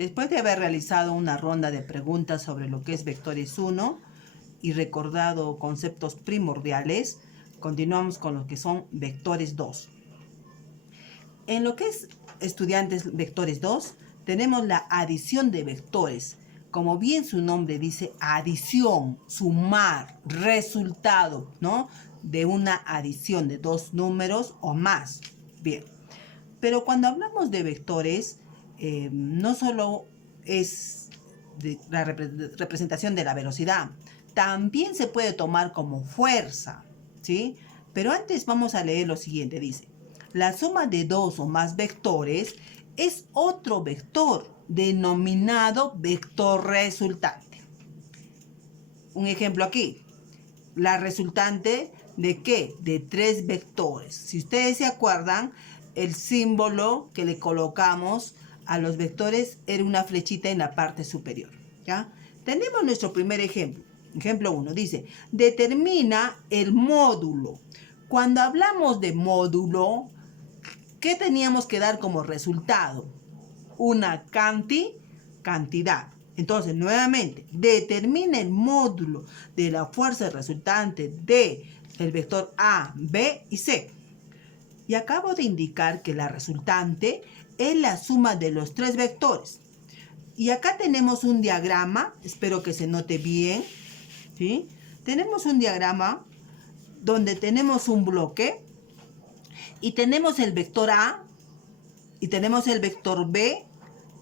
Después de haber realizado una ronda de preguntas sobre lo que es vectores 1 y recordado conceptos primordiales, continuamos con lo que son vectores 2. En lo que es estudiantes vectores 2, tenemos la adición de vectores. Como bien su nombre dice, adición, sumar, resultado, ¿no? De una adición de dos números o más. Bien. Pero cuando hablamos de vectores, no solo es la representación de la velocidad, también se puede tomar como fuerza, ¿sí? Pero antes vamos a leer lo siguiente, dice, la suma de dos o más vectores es otro vector denominado vector resultante. Un ejemplo aquí, la resultante de ¿qué? De tres vectores. Si ustedes se acuerdan, el símbolo que le colocamos a los vectores era una flechita en la parte superior, ¿ya? Tenemos nuestro primer ejemplo. Ejemplo 1 dice, determina el módulo. Cuando hablamos de módulo, ¿qué teníamos que dar como resultado? Una cantidad. Entonces, nuevamente, determina el módulo de la fuerza resultante del vector A, B y C. Y acabo de indicar que la resultante es la suma de los tres vectores. Y acá tenemos un diagrama, espero que se note bien, ¿sí? Tenemos un diagrama donde tenemos un bloque y tenemos el vector A y tenemos el vector B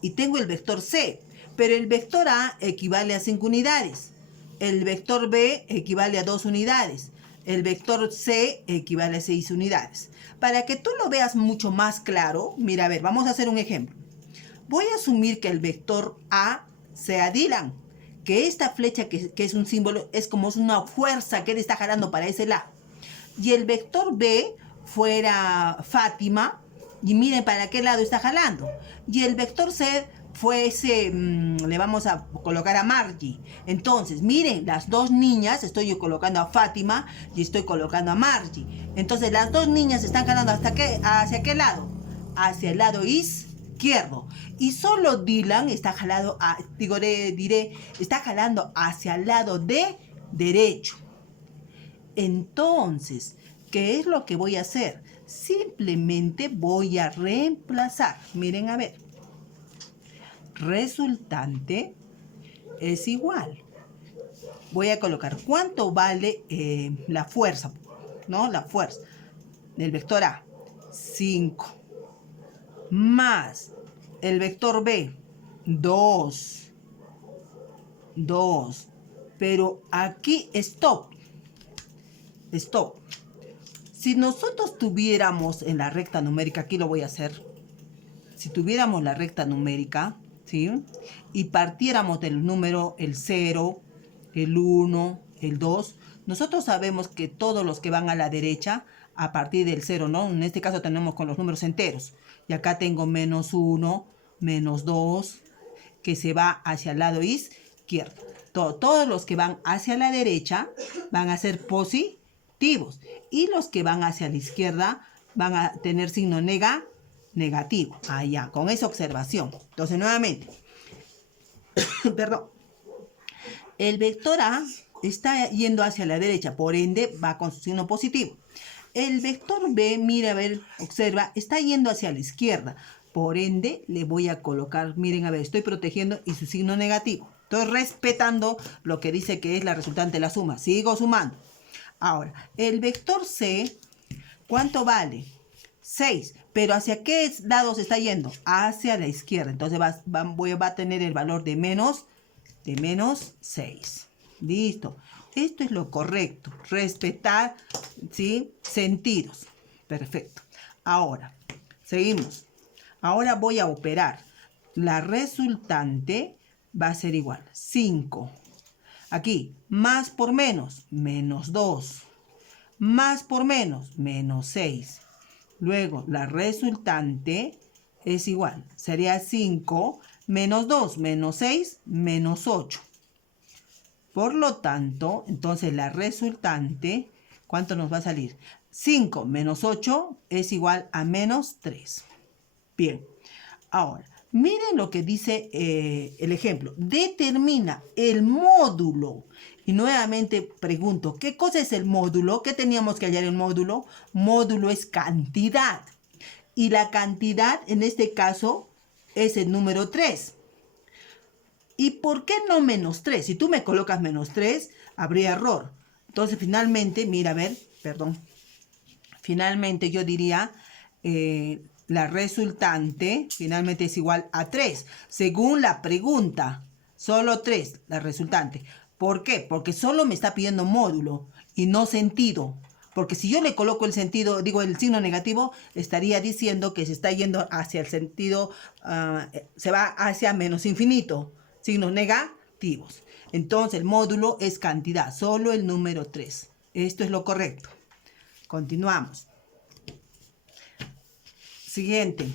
y tengo el vector C. Pero el vector A equivale a 5 unidades. El vector B equivale a 2 unidades. El vector C equivale a 6 unidades. Para que tú lo veas mucho más claro, mira, a ver, vamos a hacer un ejemplo. Voy a asumir que el vector A sea Dylan, que esta flecha que es un símbolo es como una fuerza que él está jalando para ese lado. Y el vector B fuera Fátima, y miren para qué lado está jalando. Y el vector C fuese, le vamos a colocar a Margie. Entonces, miren, las dos niñas, estoy yo colocando a Fátima y estoy colocando a Margie. Entonces, las dos niñas están jalando ¿hacia qué lado? Hacia el lado izquierdo. Y solo Dylan está jalando, está jalando hacia el lado derecho. Entonces, ¿qué es lo que voy a hacer? Simplemente voy a reemplazar. Miren, a ver. Resultante es igual. Voy a colocar cuánto vale la fuerza, ¿no? La fuerza del vector A. 5. Más el vector B. 2. Pero aquí, stop. Si nosotros tuviéramos en la recta numérica, aquí lo voy a hacer. Si tuviéramos la recta numérica, ¿sí? Y partiéramos del número el 0, el 1, el 2, nosotros sabemos que todos los que van a la derecha, a partir del 0, ¿no? En este caso tenemos con los números enteros. Y acá tengo menos 1, menos 2, que se va hacia el lado izquierdo. Todos los que van hacia la derecha van a ser positivos. Y los que van hacia la izquierda van a tener signo negativo. Allá, con esa observación. Entonces, nuevamente. Perdón. El vector A está yendo hacia la derecha, por ende va con su signo positivo. El vector B, mira, a ver, observa, está yendo hacia la izquierda. Por ende, le voy a colocar, miren, a ver, estoy protegiendo y su signo negativo. Estoy respetando lo que dice que es la resultante de la suma. Sigo sumando. Ahora, el vector C, ¿cuánto vale? 6. Pero ¿hacia qué lado se está yendo? Hacia la izquierda. Entonces va a tener el valor de menos 6. Listo. Esto es lo correcto. Respetar, ¿sí? Sentidos. Perfecto. Ahora, seguimos. Ahora voy a operar. La resultante va a ser igual. 5. Aquí, más por menos, menos 2. Más por menos, menos 6. Luego, la resultante es igual. Sería 5 menos 2, menos 6, menos 8. Por lo tanto, entonces la resultante, ¿cuánto nos va a salir? 5 menos 8 es igual a menos 3. Bien. Ahora, Miren lo que dice el ejemplo. Determina el módulo. Y nuevamente pregunto, ¿qué cosa es el módulo? ¿Qué teníamos que hallar en módulo? Módulo es cantidad. Y la cantidad en este caso es el número 3. ¿Y por qué no menos 3? Si tú me colocas menos 3, habría error. Entonces finalmente, mira, a ver, perdón. Finalmente yo diría, la resultante finalmente es igual a 3. Según la pregunta, solo 3, la resultante. ¿Por qué? Porque solo me está pidiendo módulo y no sentido. Porque si yo le coloco el sentido, digo el signo negativo, estaría diciendo que se está yendo hacia el sentido, se va hacia menos infinito. Signos negativos. Entonces el módulo es cantidad, solo el número 3. Esto es lo correcto. Continuamos. Siguiente.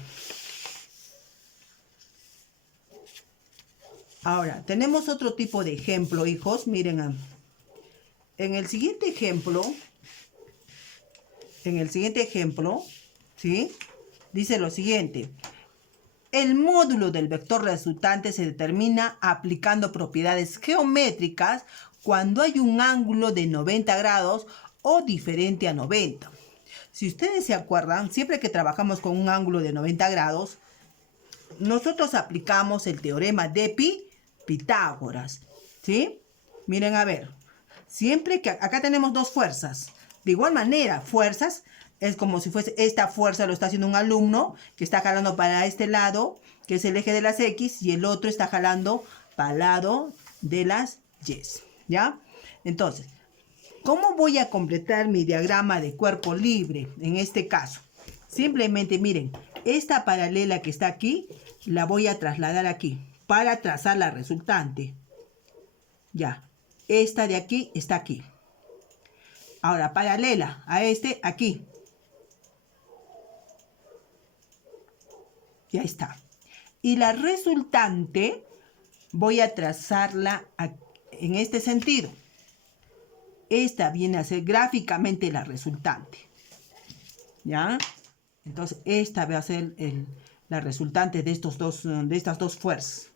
Ahora, tenemos otro tipo de ejemplo, hijos. Miren, en el siguiente ejemplo, ¿sí? Dice lo siguiente. El módulo del vector resultante se determina aplicando propiedades geométricas cuando hay un ángulo de 90 grados o diferente a 90. Si ustedes se acuerdan, siempre que trabajamos con un ángulo de 90 grados, nosotros aplicamos el teorema de Pitágoras, ¿sí? Miren, a ver, siempre que acá tenemos dos fuerzas, de igual manera, fuerzas es como si fuese, esta fuerza lo está haciendo un alumno que está jalando para este lado, que es el eje de las X, y el otro está jalando para el lado de las Y, ¿ya? Entonces, ¿cómo voy a completar mi diagrama de cuerpo libre en este caso? Simplemente miren, esta paralela que está aquí, la voy a trasladar aquí para trazar la resultante. Ya, esta de aquí está aquí. Ahora, paralela a este, aquí. Ya está. Y la resultante voy a trazarla en este sentido. Esta viene a ser gráficamente la resultante. ¿Ya? Entonces, esta va a ser la resultante de estas dos fuerzas.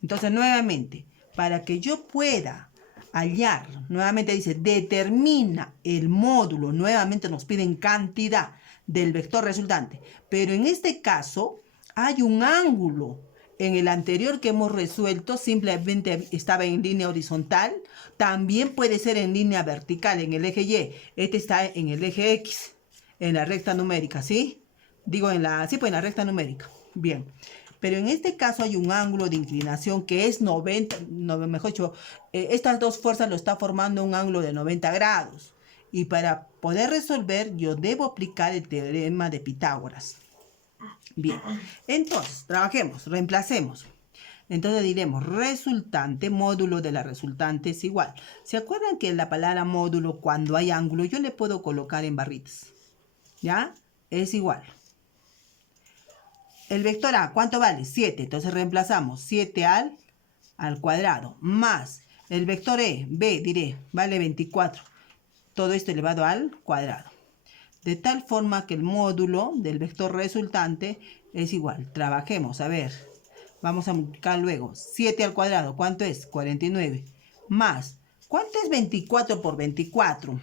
Entonces, nuevamente, para que yo pueda hallar, nuevamente dice, determina el módulo, nuevamente nos piden cantidad del vector resultante. Pero en este caso, hay un ángulo. En el anterior que hemos resuelto, simplemente estaba en línea horizontal. También puede ser en línea vertical, en el eje Y. Este está en el eje X, en la recta numérica, ¿sí? Digo, en la recta numérica. Bien. Pero en este caso hay un ángulo de inclinación que es 90, mejor dicho, estas dos fuerzas lo está formando un ángulo de 90 grados. Y para poder resolver, yo debo aplicar el teorema de Pitágoras. Bien, entonces, trabajemos, reemplacemos. Entonces diremos resultante, módulo de la resultante es igual. ¿Se acuerdan que la palabra módulo, cuando hay ángulo, yo le puedo colocar en barritas? ¿Ya? Es igual. El vector A, ¿cuánto vale? 7. Entonces reemplazamos 7 al cuadrado. Más el vector B, diré, vale 24. Todo esto elevado al cuadrado. De tal forma que el módulo del vector resultante es igual. Trabajemos, a ver. Vamos a multiplicar luego. 7 al cuadrado, ¿cuánto es? 49. Más, ¿cuánto es 24 por 24?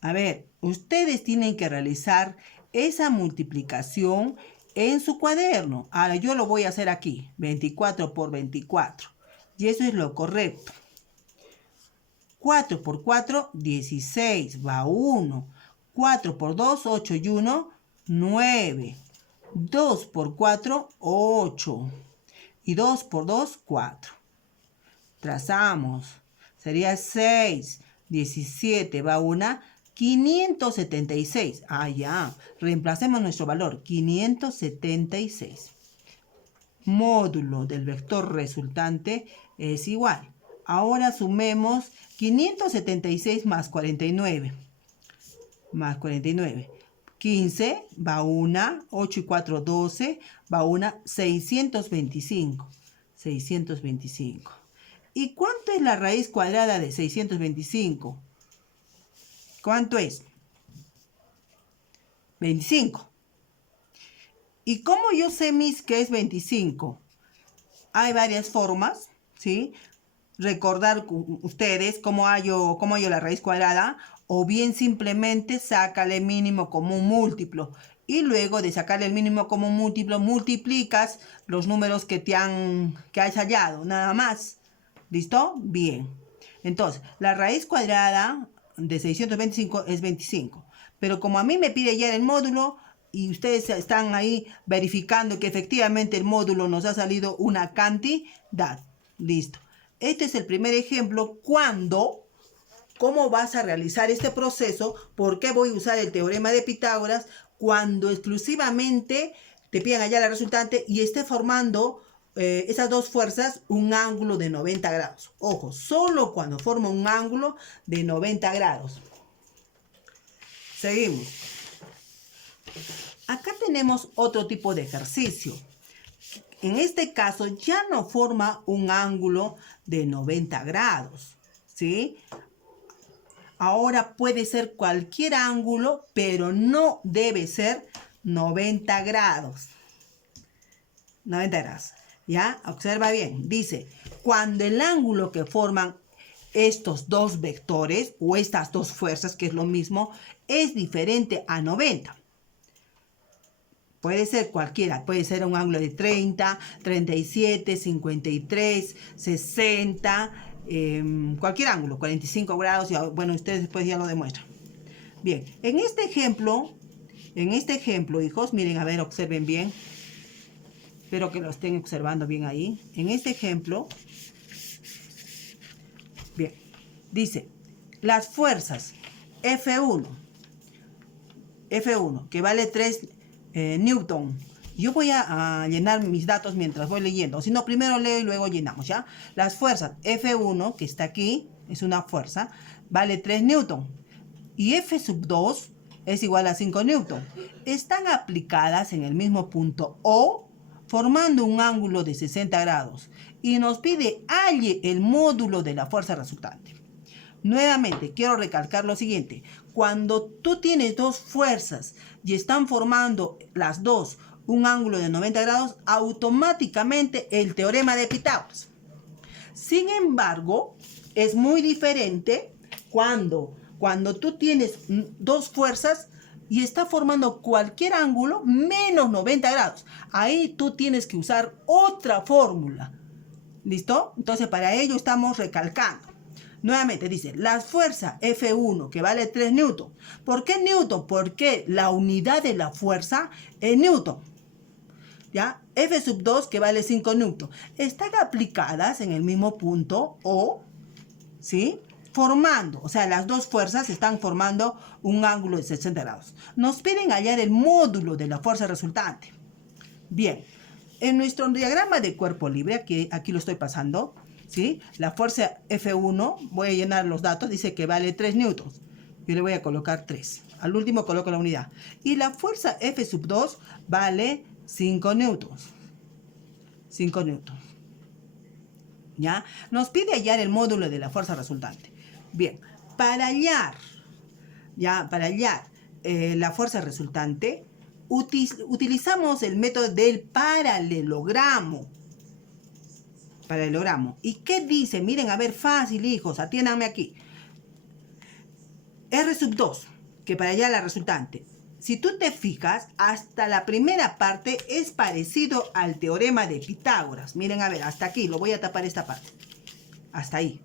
A ver, ustedes tienen que realizar esa multiplicación en su cuaderno. Ahora yo lo voy a hacer aquí. 24 por 24. Y eso es lo correcto. 4 por 4, 16. Va 1. 4 por 2, 8 y 1, 9. 2 por 4, 8. Y 2 por 2, 4. Trazamos. Sería 6. 17 va 1. 576. Ah, ya. Reemplacemos nuestro valor. 576. Módulo del vector resultante es igual. Ahora sumemos 576 más 49. Más 49. 15 va 1. 8 y 4, 12. Va 1. 625. 625. ¿Y cuánto es la raíz cuadrada de 625? ¿Cuánto es? 25. ¿Y cómo yo sé, Miss, que es 25? Hay varias formas, ¿sí? Recordar ustedes cómo hallo la raíz cuadrada, o bien simplemente sácale mínimo común múltiplo. Y luego de sacarle el mínimo común múltiplo, multiplicas los números que has hallado, nada más. ¿Listo? Bien. Entonces, la raíz cuadrada de 625 es 25. Pero como a mí me pide ya el módulo, y ustedes están ahí verificando que efectivamente el módulo nos ha salido una cantidad. Listo. Este es el primer ejemplo. ¿Cómo vas a realizar este proceso? ¿Por qué voy a usar el teorema de Pitágoras cuando exclusivamente te pidan hallar la resultante y esté formando esas dos fuerzas un ángulo de 90 grados? Ojo, solo cuando forma un ángulo de 90 grados. Seguimos. Acá tenemos otro tipo de ejercicio. En este caso ya no forma un ángulo de 90 grados, ¿sí? Ahora puede ser cualquier ángulo, pero no debe ser 90 grados. 90 grados. ¿Ya? Observa bien. Dice, cuando el ángulo que forman estos dos vectores o estas dos fuerzas, que es lo mismo, es diferente a 90. Puede ser cualquiera, puede ser un ángulo de 30, 37, 53, 60, cualquier ángulo, 45 grados, bueno, ustedes después ya lo demuestran. Bien, en este ejemplo, hijos, miren, a ver, observen bien. Espero que lo estén observando bien ahí. En este ejemplo, bien, dice, las fuerzas F1, que vale 3 Newton. Yo voy a llenar mis datos mientras voy leyendo. Si no, primero leo y luego llenamos, ¿ya? Las fuerzas F1, que está aquí, es una fuerza, vale 3 Newton. Y F sub 2 es igual a 5 Newton. Están aplicadas en el mismo punto O, formando un ángulo de 60 grados. Y nos pide halle el módulo de la fuerza resultante. Nuevamente, quiero recalcar lo siguiente. Cuando tú tienes dos fuerzas y están formando las dos un ángulo de 90 grados, automáticamente el teorema de Pitágoras. Sin embargo, es muy diferente cuando tú tienes dos fuerzas y está formando cualquier ángulo menos 90 grados. Ahí tú tienes que usar otra fórmula. ¿Listo? Entonces, para ello estamos recalcando. Nuevamente dice, la fuerza F1, que vale 3 Newton. ¿Por qué Newton? Porque la unidad de la fuerza es Newton. ¿Ya? F sub 2, que vale 5 Newton. Están aplicadas en el mismo punto O, ¿sí? Formando, o sea, las dos fuerzas están formando un ángulo de 60 grados. Nos piden hallar el módulo de la fuerza resultante. Bien, en nuestro diagrama de cuerpo libre, aquí lo estoy pasando, ¿sí? La fuerza F1, voy a llenar los datos, dice que vale 3 newtons. Yo le voy a colocar 3. Al último coloco la unidad. Y la fuerza F sub 2 vale 5 newtons. 5 newtons. ¿Ya? Nos pide hallar el módulo de la fuerza resultante. Bien, para hallar la fuerza resultante, utilizamos el método del paralelogramo. ¿Y qué dice? Miren, a ver, fácil, hijos, atiéndanme aquí. R sub 2, que para hallar la resultante. Si tú te fijas, hasta la primera parte es parecido al teorema de Pitágoras. Miren, a ver, hasta aquí, lo voy a tapar esta parte. Hasta ahí.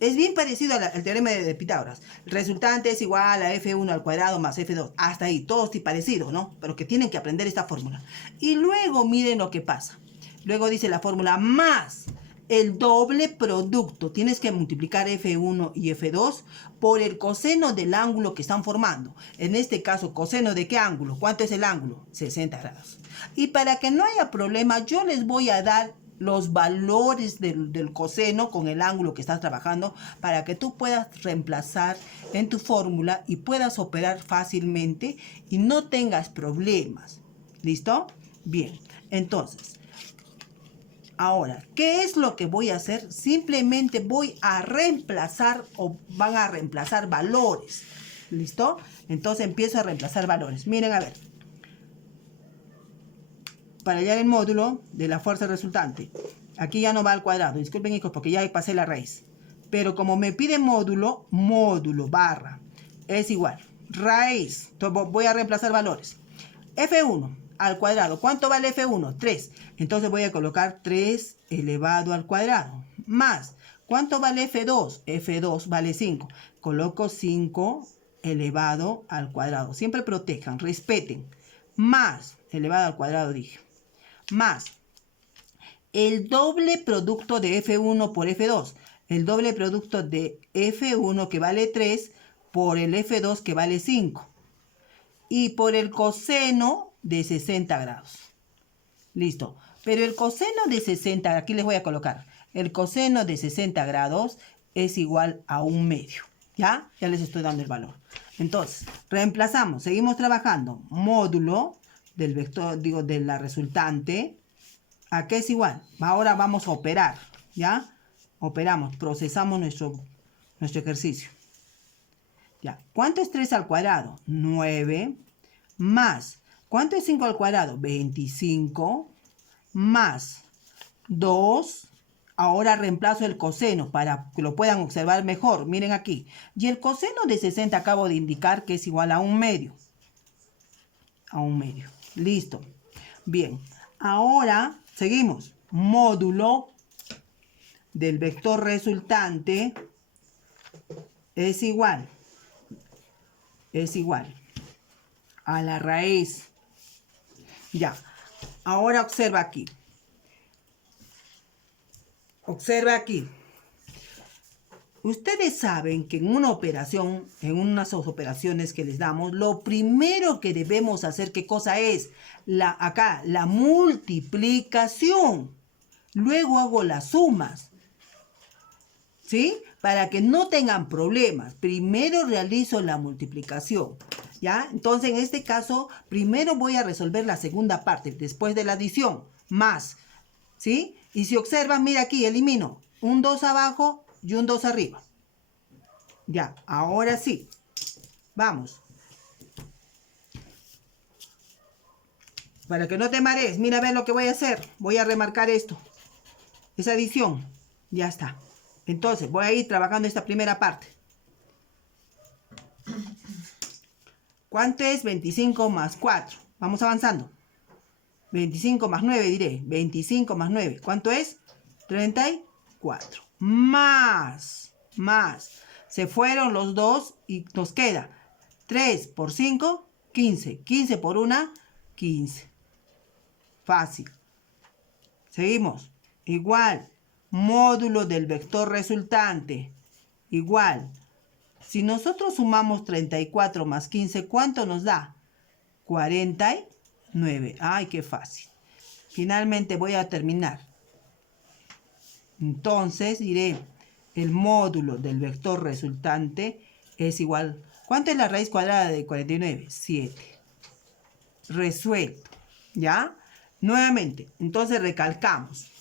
Es bien parecido al teorema de Pitágoras. El resultante es igual a F1 al cuadrado más F2. Hasta ahí, todos parecidos, ¿no? Pero que tienen que aprender esta fórmula. Y luego miren lo que pasa. Luego dice la fórmula más el doble producto. Tienes que multiplicar F1 y F2 por el coseno del ángulo que están formando. En este caso, ¿coseno de qué ángulo? ¿Cuánto es el ángulo? 60 grados. Y para que no haya problema, yo les voy a dar los valores del coseno con el ángulo que estás trabajando para que tú puedas reemplazar en tu fórmula y puedas operar fácilmente y no tengas problemas. ¿Listo? Bien, entonces, ahora, ¿qué es lo que voy a hacer? Simplemente voy a reemplazar o van a reemplazar valores. ¿Listo? Entonces empiezo a reemplazar valores. Miren, a ver. para hallar el módulo de la fuerza resultante. Aquí ya no va al cuadrado, disculpen hijos, porque ya pasé la raíz. Pero como me pide módulo, módulo barra es igual raíz. Entonces voy a reemplazar valores. F1 al cuadrado. ¿Cuánto vale F1? 3. Entonces voy a colocar 3 elevado al cuadrado. Más. ¿Cuánto vale F2? F2 vale 5. Coloco 5 elevado al cuadrado. Siempre protejan, respeten. Más. Elevado al cuadrado dije. Más. El doble producto de F1 por F2. El doble producto de F1 que vale 3 por el F2 que vale 5. Y por el coseno de 60 grados. Listo. Pero el coseno de 60, aquí les voy a colocar. El coseno de 60 grados es igual a 1/2. ¿Ya? Ya les estoy dando el valor. Entonces, reemplazamos. Seguimos trabajando. Módulo del vector, digo, de la resultante. ¿A qué es igual? Ahora vamos a operar. ¿Ya? Operamos. Procesamos nuestro ejercicio. Ya. ¿Cuánto es 3 al cuadrado? 9. Más. ¿Cuánto es 5 al cuadrado? 25. Más 2. Ahora reemplazo el coseno para que lo puedan observar mejor. Miren aquí. Y el coseno de 60 acabo de indicar que es igual a 1/2. A 1/2. Listo. Bien. Ahora seguimos. Módulo del vector resultante es igual a la raíz. Ya. Ahora observa aquí. Observa aquí. Ustedes saben que en una operación, en unas operaciones que les damos, lo primero que debemos hacer, ¿qué cosa es? Acá, la multiplicación. Luego hago las sumas. ¿Sí? Para que no tengan problemas. Primero realizo la multiplicación. ¿Ya? Entonces, en este caso, primero voy a resolver la segunda parte, después de la adición. Más. ¿Sí? Y si observan, mira aquí, elimino un 2 abajo y un 2 arriba. Ya, ahora sí. Vamos. Para que no te marees, mira a ver lo que voy a hacer. Voy a remarcar esto. Esa adición. Ya está. Entonces, voy a ir trabajando esta primera parte. ¿Cuánto es 25 más 4? Vamos avanzando. 25 más 9 diré. 25 más 9. ¿Cuánto es? 34. Más. Se fueron los 2 y nos queda 3 por 5, 15. 15 por 1, 15. Fácil. Seguimos. Igual. Módulo del vector resultante. Igual. Si nosotros sumamos 34 más 15, ¿cuánto nos da? 49. ¡Ay, qué fácil! Finalmente voy a terminar. Entonces diré, el módulo del vector resultante es igual. ¿Cuánto es la raíz cuadrada de 49? 7. Resuelto. ¿Ya? Nuevamente, entonces recalcamos.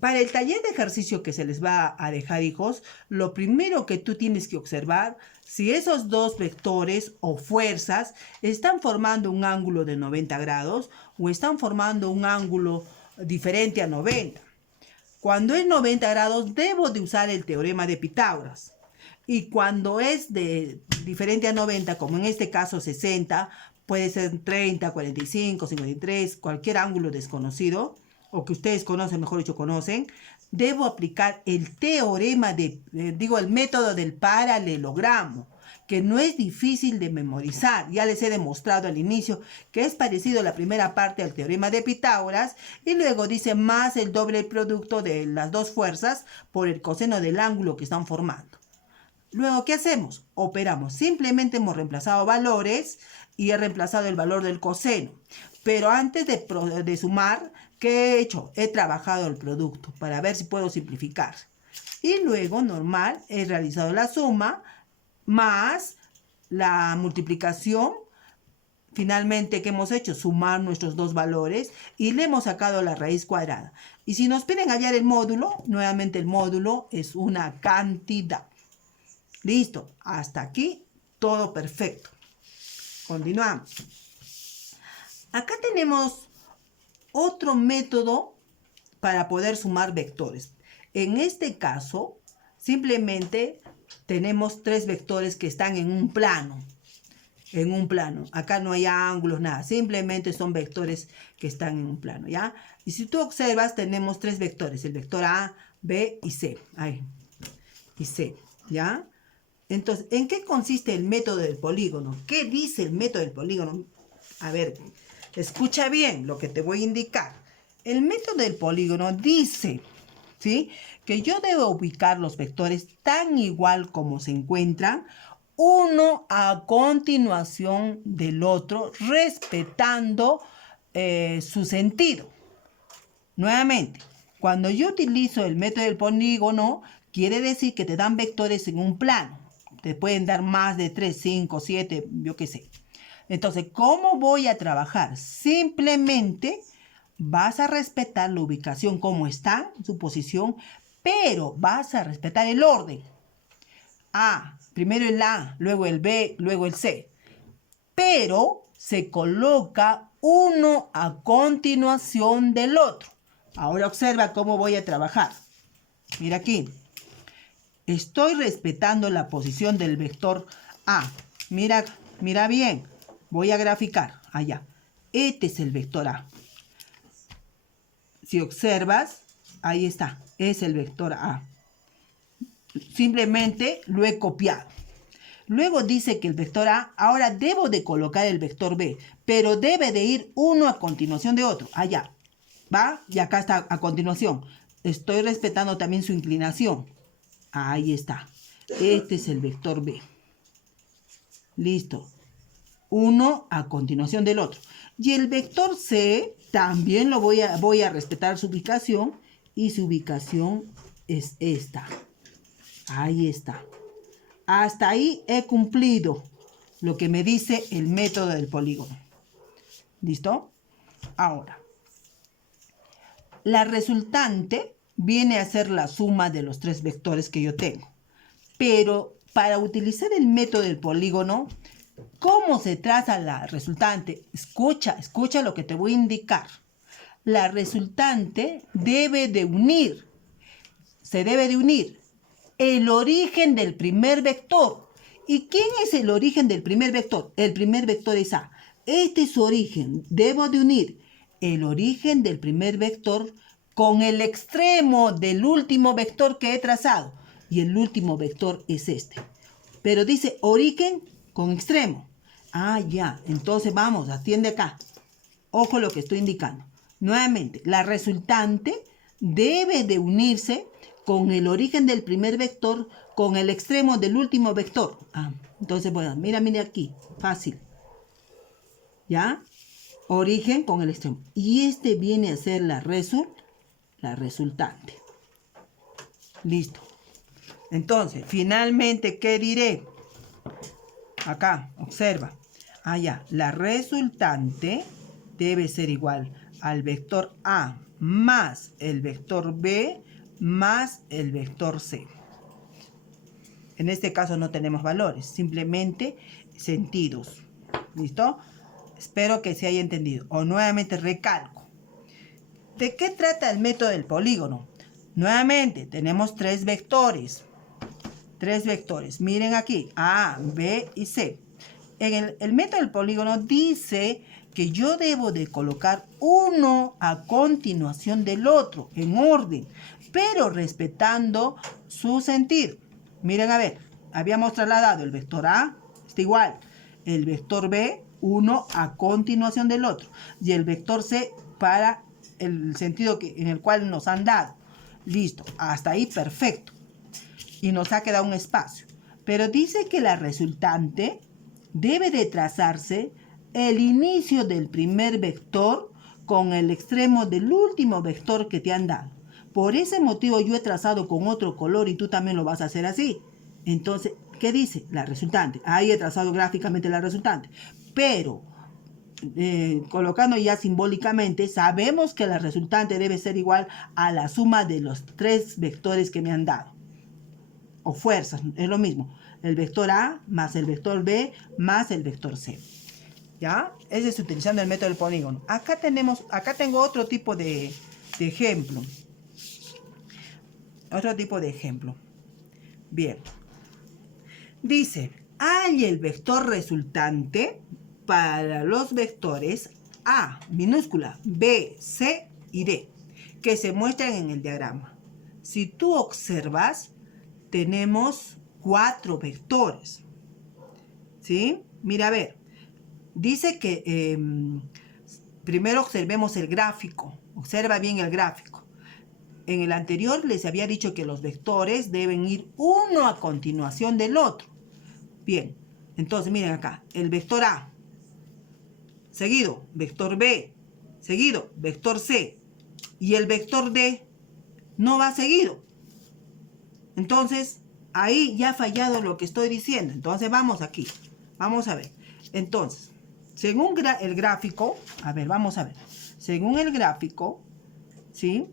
Para el taller de ejercicio que se les va a dejar, hijos, lo primero que tú tienes que observar, si esos dos vectores o fuerzas están formando un ángulo de 90 grados o están formando un ángulo diferente a 90. Cuando es 90 grados, debo de usar el teorema de Pitágoras. Y cuando es de diferente a 90, como en este caso 60, puede ser 30, 45, 53, cualquier ángulo desconocido, o que ustedes conocen, mejor dicho, conocen, debo aplicar el teorema el método del paralelogramo, que no es difícil de memorizar. Ya les he demostrado al inicio que es parecido a la primera parte al teorema de Pitágoras, y luego dice más el doble producto de las dos fuerzas por el coseno del ángulo que están formando. Luego, ¿qué hacemos? Operamos. Simplemente hemos reemplazado valores y he reemplazado el valor del coseno. Pero antes de sumar, ¿qué he hecho? He trabajado el producto para ver si puedo simplificar. Y luego, normal, he realizado la suma más la multiplicación. Finalmente, ¿qué hemos hecho? Sumar nuestros dos valores y le hemos sacado la raíz cuadrada. Y si nos piden hallar el módulo, nuevamente el módulo es una cantidad. Listo. Hasta aquí, todo perfecto. Continuamos. Acá tenemos otro método para poder sumar vectores. En este caso, simplemente tenemos tres vectores que están en un plano. En un plano. Acá no hay ángulos, nada. Simplemente son vectores que están en un plano, ¿ya? Y si tú observas, tenemos tres vectores. El vector A, B y C. Ahí. Y C, ¿ya? Entonces, ¿en qué consiste el método del polígono? ¿Qué dice el método del polígono? A ver, escucha bien lo que te voy a indicar. El método del polígono dice, ¿sí?, que yo debo ubicar los vectores tan igual como se encuentran, uno a continuación del otro, respetando su sentido. Nuevamente, cuando yo utilizo el método del polígono, quiere decir que te dan vectores en un plano. Te pueden dar más de 3, 5, 7, yo qué sé. Entonces, ¿cómo voy a trabajar? Simplemente vas a respetar la ubicación como está, su posición, pero vas a respetar el orden. A, primero el A, luego el B, luego el C. Pero se coloca uno a continuación del otro. Ahora observa cómo voy a trabajar. Mira aquí. Estoy respetando la posición del vector A. Mira bien. Voy a graficar. Allá. Este es el vector A. Si observas, ahí está. Es el vector A. Simplemente lo he copiado. Luego dice que el vector A, ahora debo de colocar el vector B, pero debe de ir uno a continuación de otro. Allá. ¿Va? Y acá está a continuación. Estoy respetando también su inclinación. Ahí está. Este es el vector B. Listo. Uno a continuación del otro. Y el vector C también lo voy a respetar su ubicación. Y su ubicación es esta. Ahí está. Hasta ahí he cumplido lo que me dice el método del polígono. ¿Listo? Ahora, la resultante viene a ser la suma de los tres vectores que yo tengo. Pero para utilizar el método del polígono, ¿cómo se traza la resultante? Escucha lo que te voy a indicar. La resultante se debe de unir el origen del primer vector. ¿Y quién es el origen del primer vector? El primer vector es A. Este es su origen. Debo de unir el origen del primer vector con el extremo del último vector que he trazado. Y el último vector es este. Pero dice origen con extremo. Ah, ya. Entonces vamos, atiende acá. Ojo lo que estoy indicando. Nuevamente, la resultante debe de unirse con el origen del primer vector con el extremo del último vector. Entonces, bueno, mira aquí. Fácil. ¿Ya? Origen con el extremo. Y este viene a ser la resultante. Listo. Entonces, finalmente, ¿qué diré? Acá, observa. Ya. La resultante debe ser igual al vector A más el vector B más el vector C. En este caso no tenemos valores, simplemente sentidos. ¿Listo? Espero que se haya entendido. O nuevamente recalco. ¿De qué trata el método del polígono? Nuevamente tenemos tres vectores. Tres vectores. Miren aquí. A, B y C. En el método del polígono dice que yo debo de colocar uno a continuación del otro, en orden, pero respetando su sentido. Miren, a ver, habíamos trasladado el vector A, está igual, el vector B, uno a continuación del otro, y el vector C para el sentido en el cual nos han dado. Listo, hasta ahí perfecto. Y nos ha quedado un espacio. Pero dice que la resultante debe de trazarse el inicio del primer vector con el extremo del último vector que te han dado. Por ese motivo yo he trazado con otro color y tú también lo vas a hacer así. Entonces, ¿qué dice? La resultante. Ahí he trazado gráficamente la resultante. Pero, colocando ya simbólicamente, sabemos que la resultante debe ser igual a la suma de los tres vectores que me han dado. O fuerzas, es lo mismo. El vector A más el vector B más el vector C. ¿Ya? Ese es utilizando el método del polígono. Acá tengo otro tipo de ejemplo. Otro tipo de ejemplo. Bien. Dice, hay el vector resultante para los vectores A minúscula, B, C y D, que se muestran en el diagrama. Si tú observas, tenemos 4 vectores. ¿Sí? Mira, a ver. Dice que primero observemos el gráfico. Observa bien el gráfico. En el anterior les había dicho que los vectores deben ir uno a continuación del otro. Bien, entonces miren acá, el vector A, seguido, vector B, seguido, vector C, y el vector D no va seguido. Entonces, ahí ya ha fallado lo que estoy diciendo. Entonces, vamos aquí, vamos a ver. Entonces, según el gráfico, a ver, vamos a ver. Según el gráfico, ¿sí?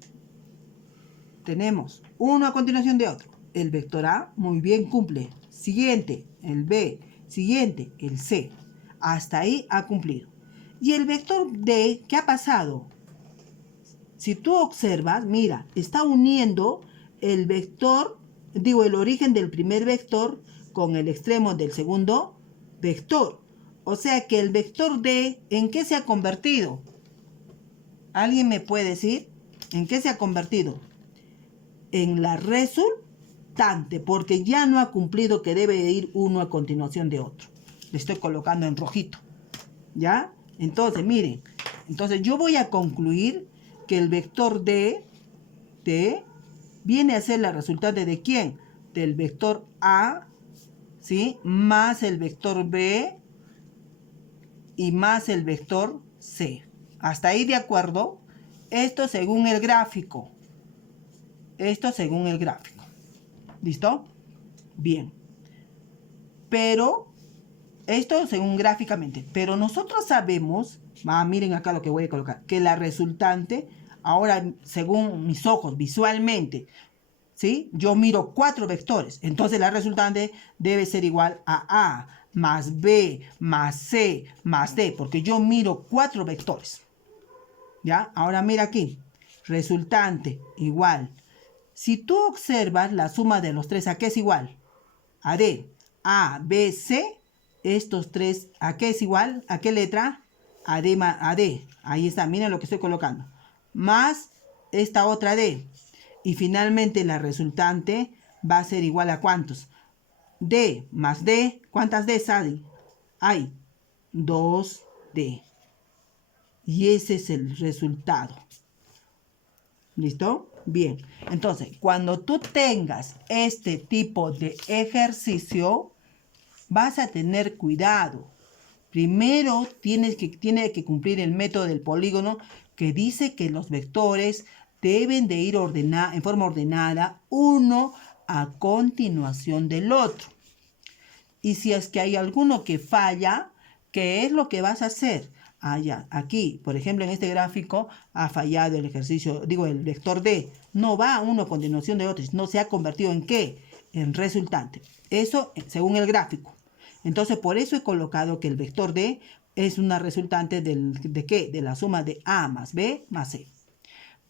Tenemos uno a continuación de otro. El vector A, muy bien, cumple. Siguiente, el B. Siguiente, el C. Hasta ahí ha cumplido. Y el vector D, ¿qué ha pasado? Si tú observas, mira, está uniendo el vector, el origen del primer vector con el extremo del segundo vector. O sea que el vector D, ¿en qué se ha convertido? ¿Alguien me puede decir en qué se ha convertido? En la resultante, porque ya no ha cumplido que debe ir uno a continuación de otro. Le estoy colocando en rojito. ¿Ya? Entonces, miren. Entonces, yo voy a concluir que el vector D viene a ser la resultante de ¿quién? Del vector A, ¿sí? Más el vector B y más el vector C. ¿Hasta ahí de acuerdo? Esto según el gráfico. Esto según el gráfico. ¿Listo? Bien. Pero, esto según gráficamente. Pero nosotros sabemos, miren acá lo que voy a colocar, que la resultante, ahora según mis ojos, visualmente, ¿sí? Yo miro 4 vectores. Entonces la resultante debe ser igual a A más B más C más D. Porque yo miro 4 vectores. ¿Ya? Ahora mira aquí. Resultante igual. Si tú observas la suma de los 3, ¿a qué es igual? A D. A, B, C. Estos 3, ¿a qué es igual? ¿A qué letra? A D, a D. Ahí está, miren lo que estoy colocando. Más esta otra D. Y finalmente la resultante va a ser igual a ¿cuántos? D más D. ¿Cuántas Ds hay? Hay 2D. Y ese es el resultado. ¿Listo? Bien. Entonces, cuando tú tengas este tipo de ejercicio, vas a tener cuidado. Primero, tiene que cumplir el método del polígono que dice que los vectores deben de ir en forma ordenada, uno a continuación del otro. Y si es que hay alguno que falla, ¿qué es lo que vas a hacer? Ya, aquí, por ejemplo, en este gráfico ha fallado el ejercicio, el vector D. No va uno a continuación de otro, no se ha convertido en ¿qué? En resultante. Eso según el gráfico. Entonces, por eso he colocado que el vector D es una resultante ¿de qué? De la suma de A más B más C.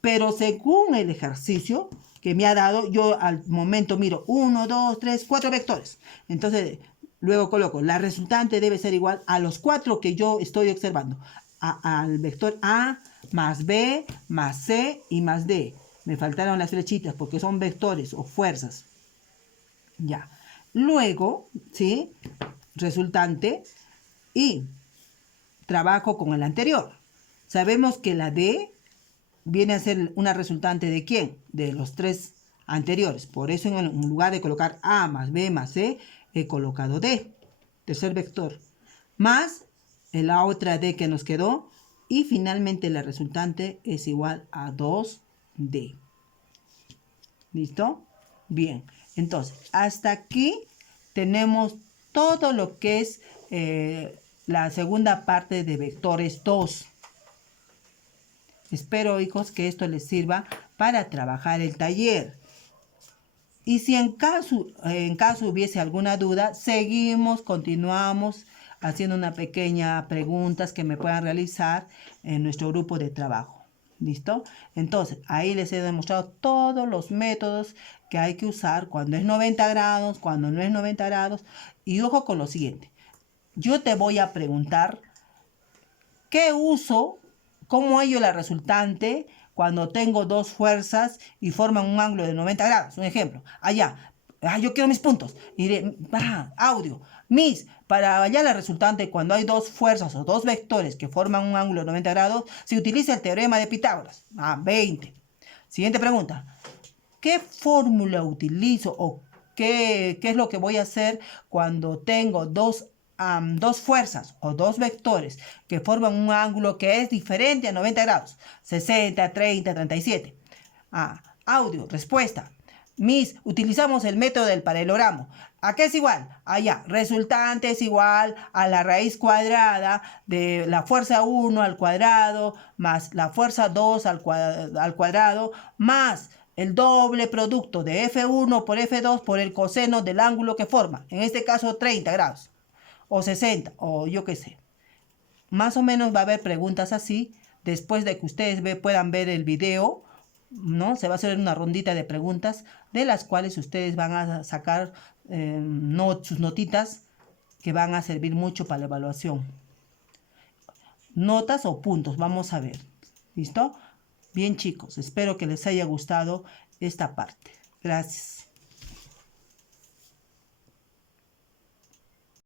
Pero según el ejercicio que me ha dado, yo al momento miro 1, 2, 3, 4 vectores. Entonces, luego coloco, la resultante debe ser igual a los 4 que yo estoy observando. Al vector A más B más C y más D. Me faltaron las flechitas porque son vectores o fuerzas. Ya. Luego, ¿sí? Resultante y trabajo con el anterior. Sabemos que la D viene a ser una resultante ¿de quién? De los 3 anteriores. Por eso en lugar de colocar A más B más C, he colocado D, tercer vector, más la otra D que nos quedó, y finalmente la resultante es igual a 2D. ¿Listo? Bien, entonces, hasta aquí tenemos todo lo que es la segunda parte de vectores 2. Espero, hijos, que esto les sirva para trabajar el taller. Y si en caso hubiese alguna duda, continuamos haciendo una pequeña preguntas que me puedan realizar en nuestro grupo de trabajo. ¿Listo? Entonces, ahí les he demostrado todos los métodos que hay que usar cuando es 90 grados, cuando no es 90 grados. Y ojo con lo siguiente. Yo te voy a preguntar qué uso, cómo hallo la resultante cuando tengo dos fuerzas y forman un ángulo de 90 grados. Un ejemplo. Allá. Yo quiero mis puntos. Y diré, audio. Para hallar la resultante cuando hay dos fuerzas o dos vectores que forman un ángulo de 90 grados, se utiliza el teorema de Pitágoras. 20. Siguiente pregunta. ¿Qué fórmula utilizo o qué es lo que voy a hacer cuando tengo dos fuerzas o dos vectores que forman un ángulo que es diferente a 90 grados? 60, 30, 37. Audio, respuesta. Utilizamos el método del paralelogramo. ¿A qué es igual? Allá, resultante es igual a la raíz cuadrada de la fuerza 1 al cuadrado más la fuerza 2 al cuadrado más el doble producto de F1 por F2 por el coseno del ángulo que forma. En este caso 30 grados o 60 o yo qué sé. Más o menos va a haber preguntas así. Después de que ustedes puedan ver el video, ¿no? Se va a hacer una rondita de preguntas de las cuales ustedes van a sacar sus notitas que van a servir mucho para la evaluación. Notas o puntos, vamos a ver. ¿Listo? Bien, chicos, espero que les haya gustado esta parte. Gracias.